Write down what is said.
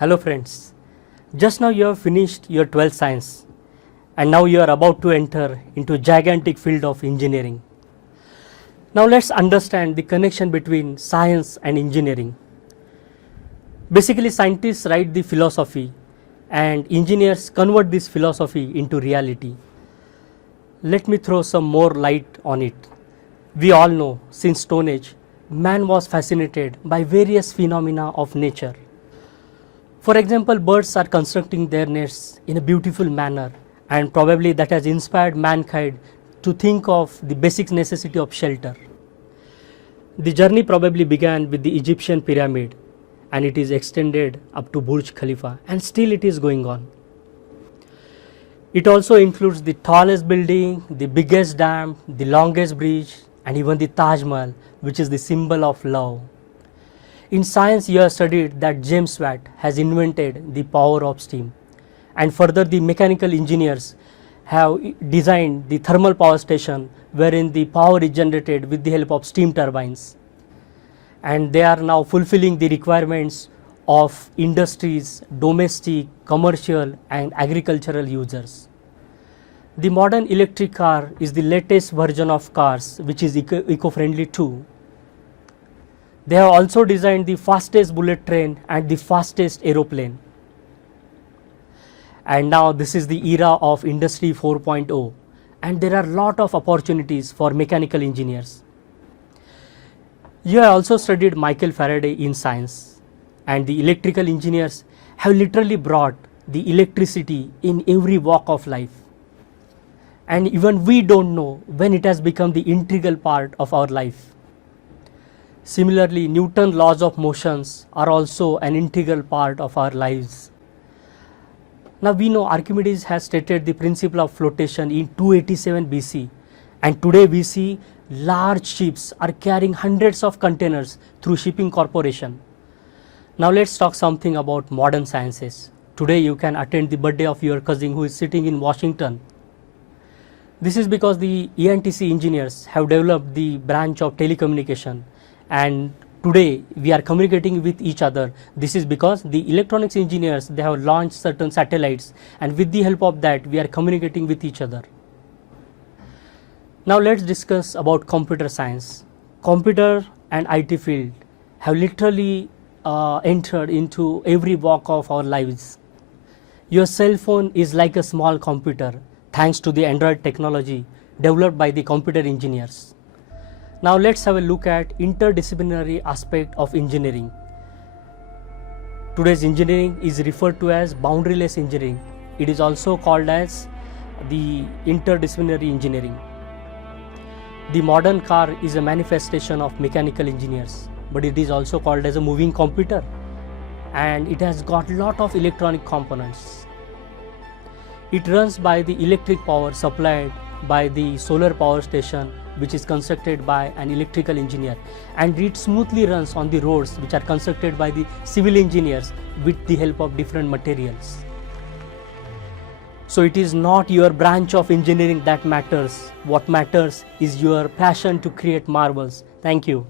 Hello friends, just now you have finished your 12th science and now you are about to enter into a gigantic field of engineering. Now let's understand the connection between science and engineering. Basically scientists write the philosophy and engineers convert this philosophy into reality. Let me throw some more light on it. We all know since Stone Age, man was fascinated by various phenomena of nature. For example, birds are constructing their nests in a beautiful manner, and probably that has inspired mankind to think of the basic necessity of shelter. The journey probably began with the Egyptian pyramid and it is extended up to Burj Khalifa, and still it is going on. It also includes the tallest building, the biggest dam, the longest bridge, and even the Taj Mahal, which is the symbol of love. In science, you have studied that James Watt has invented the power of steam, and further the mechanical engineers have designed the thermal power station wherein the power is generated with the help of steam turbines, and they are now fulfilling the requirements of industries, domestic, commercial and agricultural users. The modern electric car is the latest version of cars which is eco-friendly too. They have also designed the fastest bullet train and the fastest aeroplane. And now this is the era of Industry 4.0, and there are a lot of opportunities for mechanical engineers. You have also studied Michael Faraday in science, and the electrical engineers have literally brought the electricity in every walk of life. And even we don't know when it has become the integral part of our life. Similarly, Newton's laws of motions are also an integral part of our lives. Now we know Archimedes has stated the principle of flotation in 287 BC, and today we see large ships are carrying hundreds of containers through shipping corporation. Now let's talk something about modern sciences. Today you can attend the birthday of your cousin who is sitting in Washington. This is because the ENTC engineers have developed the branch of telecommunication, and today we are communicating with each other. This is because the electronics engineers, they have launched certain satellites, and with the help of that we are communicating with each other. Now let's discuss about computer science. Computer and IT field have literally entered into every walk of our lives. Your cell phone is like a small computer thanks to the Android technology developed by the computer engineers. Now let's have a look at interdisciplinary aspect of engineering. Today's engineering is referred to as boundaryless engineering. It is also called as the interdisciplinary engineering. The modern car is a manifestation of mechanical engineers, but it is also called as a moving computer, and it has got lot of electronic components. It runs by the electric power supplied by the solar power station, which is constructed by an electrical engineer, and it smoothly runs on the roads which are constructed by the civil engineers with the help of different materials. So it is not your branch of engineering that matters. What matters is your passion to create marvels. Thank you.